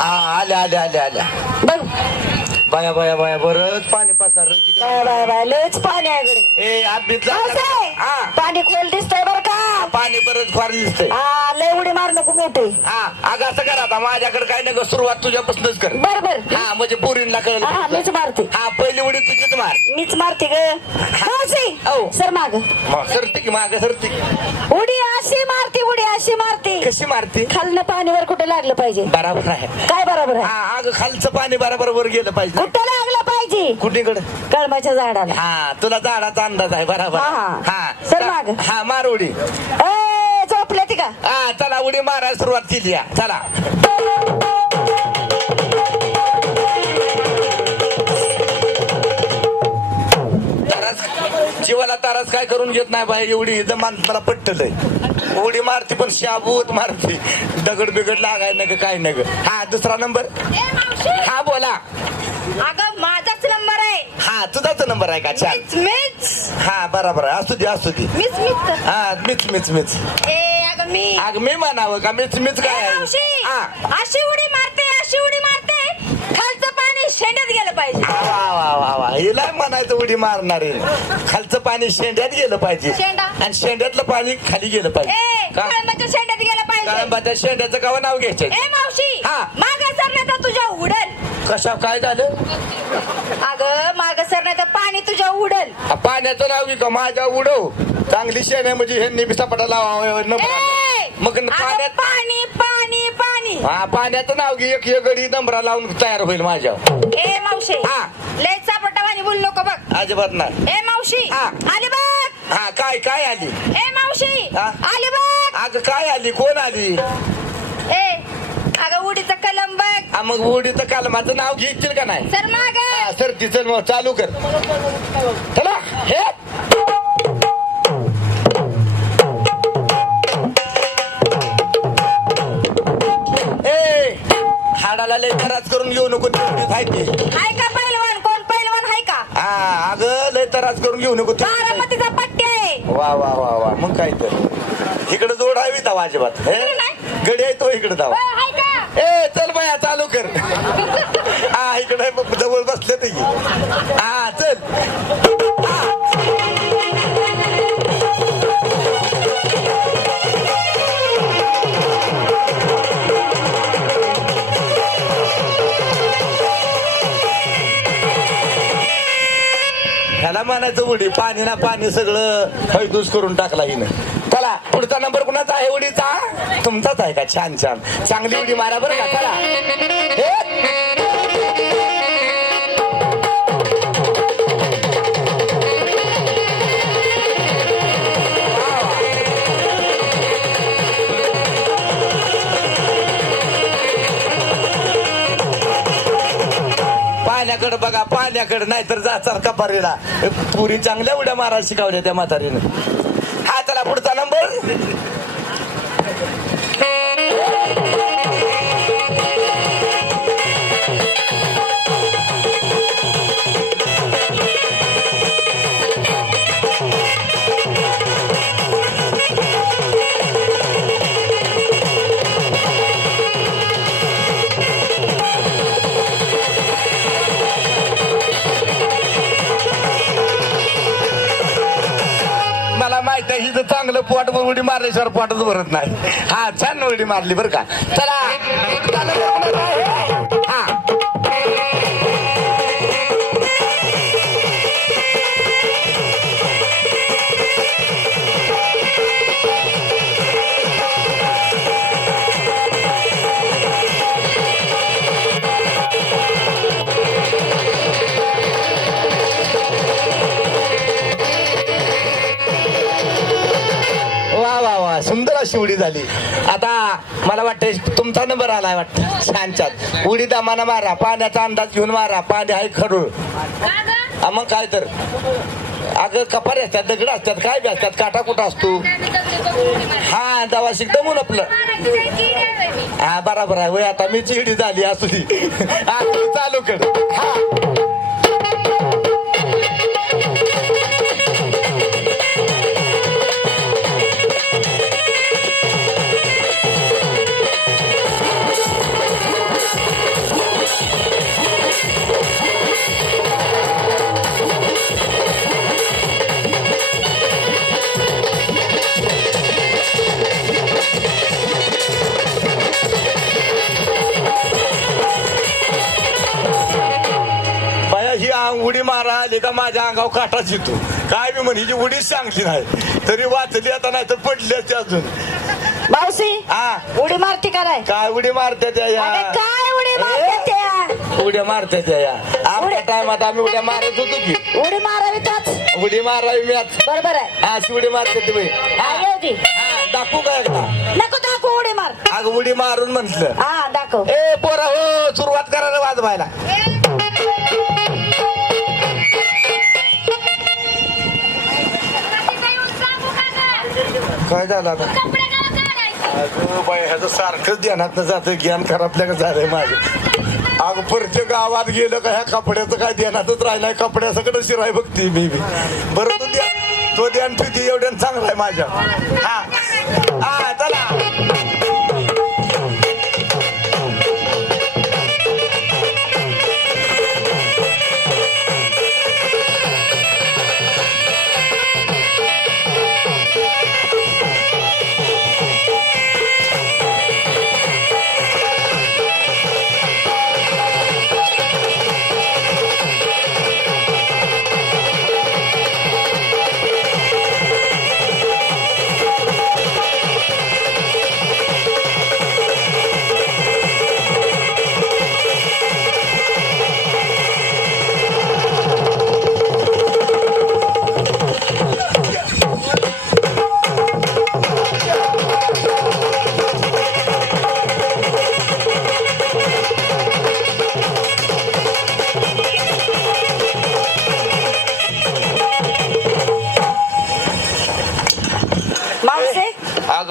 आल्या आल्या आल्या आल्या. बघ बाया बाया बाया बरंच पाणी पसार बाय बाय बाय लयच पाणी आहे इकडे ए आत मावशे, पाणी खोल दिसतंय बर का? पाणी बरंच फार दिसतंय. हा लय उडी मार नको मोठे हा अगं असं कर आता माझ्याकडे काय नाही सुरुवात तुझ्यापासूनच कर. बर बर. हा म्हणजे पोरींना कळलं. हा मीच मारते. हा पहिली उडी तुझीच मार. मीच मारते ग. औ. सर माग. सरते की माग सरते. उडी अशी मारते उडी अशी मारते. कशी मारते? खालनं पाणीवर कुठे लागलं पाहिजे? बराबर आहे. काय बरोबर आहे? हा अगं खालचं पाणी बरोबर वर गेलं पाहिजे. कुठं लागलं पाहिजे कुठेकडे कळमाच्या झाडाला. हा तुला झाडाचा अंदाज आहे बरोबर. हा, हा. हा सर माग. हा मार उडी ए झोपल्या ती का? हा चला उडी मारायला सुरुवात केली या. चला. तारास- जीवाला तारास काय करून घेत नाही बाई एवढी जमान मला पट्टलंय उडी मारती पण शाबूत मारती. दगड बिगड लागाय नग काय नग. हा दुसरा नंबर. हा बोला. अगं हा तुझाच नंबर आहे का? छान मीच हा बरोबर आहे असू दे असू दे. मीच मीच हा मीच मीच मीच. ए अगं मी. अग मी म्हणावं का? मीच मीच काय? मावशी. हा. अशी उडी मारते अशी उडी मारते. खालचं पाणी शेंड्यात गेलं पाहिजे. वा वा वा वा हिला म्हणायचं उडी मारणारे. खालचं पाणी शेंड्यात गेलं पाहिजे. शेंडा. आणि शेंड्यातलं पाणी खाली गेलं ए पाहिजे का शेंड्यात गेलं पाहिजे. कळंबाच्या शेंड्याचं गाव नाव घ्यायचं? ए मावशी. हा. माग तुझ्या उडल कशा काय झालं? अगं माग सरण्यात पाणी तुझ्या उडल. आ, पाण्याचं घे का माझ्या उडव चांगली शेण आहे म्हणजे ह्यांनी बिसापटा लावा ए! मग अगं, पाण्यात पाणी पाणी पाणी. हा पाण्याचं नाव घे एक एक गडी नंबरा लावून तयार होईल माझ्या. ए मावशी. हा. लय चापटावानी बोल नको बघ. अजिबात नाही. ए मावशी. हा. आली बघ. हा काय काय आली? ए मावशी. हा. आली बघ. अगं काय आली? कोण आली ए अगं उडीचा कलम बघ हा, मग उडीचं कालमाचं नाव घेतील का नाही? सर माग. हा, सर तिचं मग चालू कर. चला हे. ए हाडाला लय त्रास करून घेऊ नको तेवढी माहिती हाय का पहिलवान कोण पहिलवान हाय का? हा अगं लय त्रास करून घेऊ नको तेवढी माहिती. बारामतीचा पट्टी आहे. वा वा वा वा मग काय तर. इकडे जोड हवी तवा अजिबात. हे? नाही. गडी आहे तो इकडे धावा. हाय का? ए चल बाया चालू कर. हा इकडे जवळ बसले ते. हा चल. ह्याला म्हणायचं उडी पाणी ना पाणी सगळं हैदूस करून टाकला हिनं. चला पुढचा नंबर कुणाचा आहे उडीचा? तुमचाच आहे का? छान छान. चांगली उडी मारा बरं का चला. पाण्याकडे बघा पाण्याकडे नाहीतर जाचार कपारीला. पुरी चांगल्या उड्या मारायला शिकवल्या त्या म्हातारीनं. हा चला पुढचा नंबर उडी मारल्याशिवाय पोटच भरत नाही. हा छान उडी मारली बरं का. चला. उडी झाली. आता मला वाटतं तुमचा नंबर आलाय वाटतं. छान छान. उडी दामाना मारा पाण्याचा अंदाज घेऊन मारा. पाणी आहे खडूळ. मग काय तर. अगं कपारी असतात दगड असतात काय बी असतात काटा कुठं असतो? हा दवा शिक दमून आपलं. हा बराबर आहे. वय आता मी चिडी झाली असू आली का माझ्या अंगावर काटाच येतो काय मी म्हणे हिची उडीच चांगली नाही तरी वाचली आता नाही तर पडली असते अजून. मावशी हा. उडी मारती का नाही? काय उडी मारते त्या या? काय उडी मारते त्या? उड्या मारते त्या या. आमच्या टायमात आम्ही उड्या मारत होतो की. उडी मारावी त्याच उडी मारावी मी आज बरोबर आहे. हा अशी उडी मारते तुम्ही हा, येऊ दे. दाखवू का एकदा? नको दाखव उडी मार. अगं उडी मारून म्हंटल. हा दाखव. ए पोरा हो सुरुवात करा रे वाजवायला काय झालं आता? अगं बाई ह्याचं सारखंच ध्यानात जातं ज्ञान खराबल्या का झालंय माझं? अगं परत गावात गेलं का ह्या कपड्याचं काय ध्यानातच राहिलाय? कपड्यासकडे शिराय बघते मी बी. बरं तू द्या तो ध्यान ठेवते एवढ्या चांगला आहे माझ्या. हा.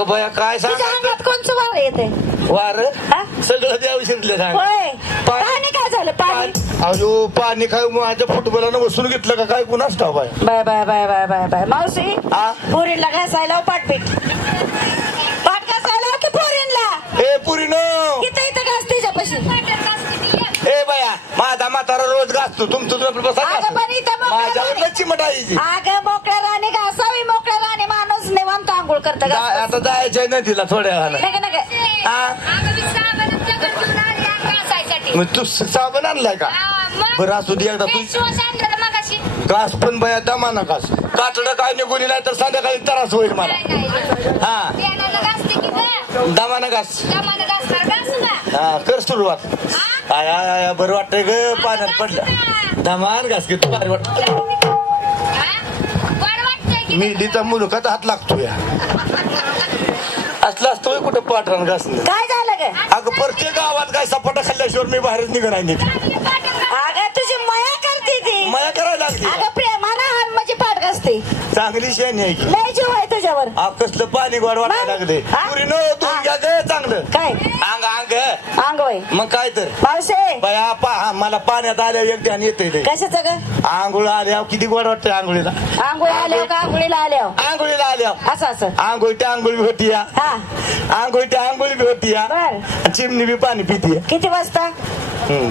बया काय तुझ्या सांग अंगात कोणचं वार येते वार? हा? सगळं सांग. होय. पा- पाणी काय झालं? पाणी. अजो पाणी काय माझ्या फुटबॉलानं बसून घेतलं का? काय कुणाच ठाव आहे bye bye bye bye bye bye. मावशी आ? पोरींला घासायला पाठपीठ पाठ घासायला की पोरींला? ए पुरीनो! इथं इथं घास तिच्यापाशी ए बया माझा म्हातारा रोज घासतो. तुमचं तुझं बसा अगं पण इथं मोकळं माझ्यावर नाही. चिमट आहे. हिची. अगं करत जा- आता जायचंय नदीला थोड्या वेळानं. नका नका हा? मग तू साबण आणलाय का? बरं असू दे एकदा तू. घास पण बया दमाना घास. कातडं काय निघून नाही तर संध्याकाळी त्रास होईल मला. हा. दमाना घास हा कर सुरुवात. आय आय आय बरं वाटतंय ग पाण्यात पडलं. दमान घास घेतो भारी वाटत मेलीचा मुलकात हात लागतो या पाठरान घासणं काय झालं ग? अगं प्रत्येक गावात काय सपाटा खाल्ल्याशिवाय मी बाहेरच निघणार नाही. अगं तुझी मया करते ती. मया करायला लागली. अगं प्रेमानं हात माझी पाठ घासते. चांगली शेणी आहे की. लय जीव आहे तुझ्यावर. कसलं पाणी गोड वाटायला मग? लागले हा? पुरी नो तू. घ्या ग चांगलं. काय? होय मग काय तर? मावशे! बया पा मला पाण्यात आल्यावर एक ध्यान येते ते कशाचं ग? आंघोळ आल्यावर किती गोड वाटतंय आंघोळीला. आंघोळ आल्यावर का आंघोळीला आल्यावर? आंघोळीला आल्यावर. असं असं. आंघोळी त्या आंघोळी बी होती या हा. आंघोळी त्या आंघोळी बी होती या बर चिमणी बी पाणी पिती किती वाजता?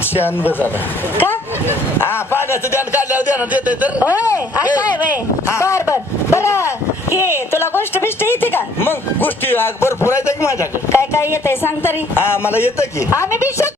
शान बस का? हा पाण्याचं ध्यान काढल्यावर ध्यानात येते तर. होय असं आहे वय. बर बर. बर. हे तुला गोष्ट बिष्ट येते का? मग गोष्टी भरपूर आहेत की माझ्याकडे? काय काय येते सांग तरी. हा मला येतं की. आम्ही बी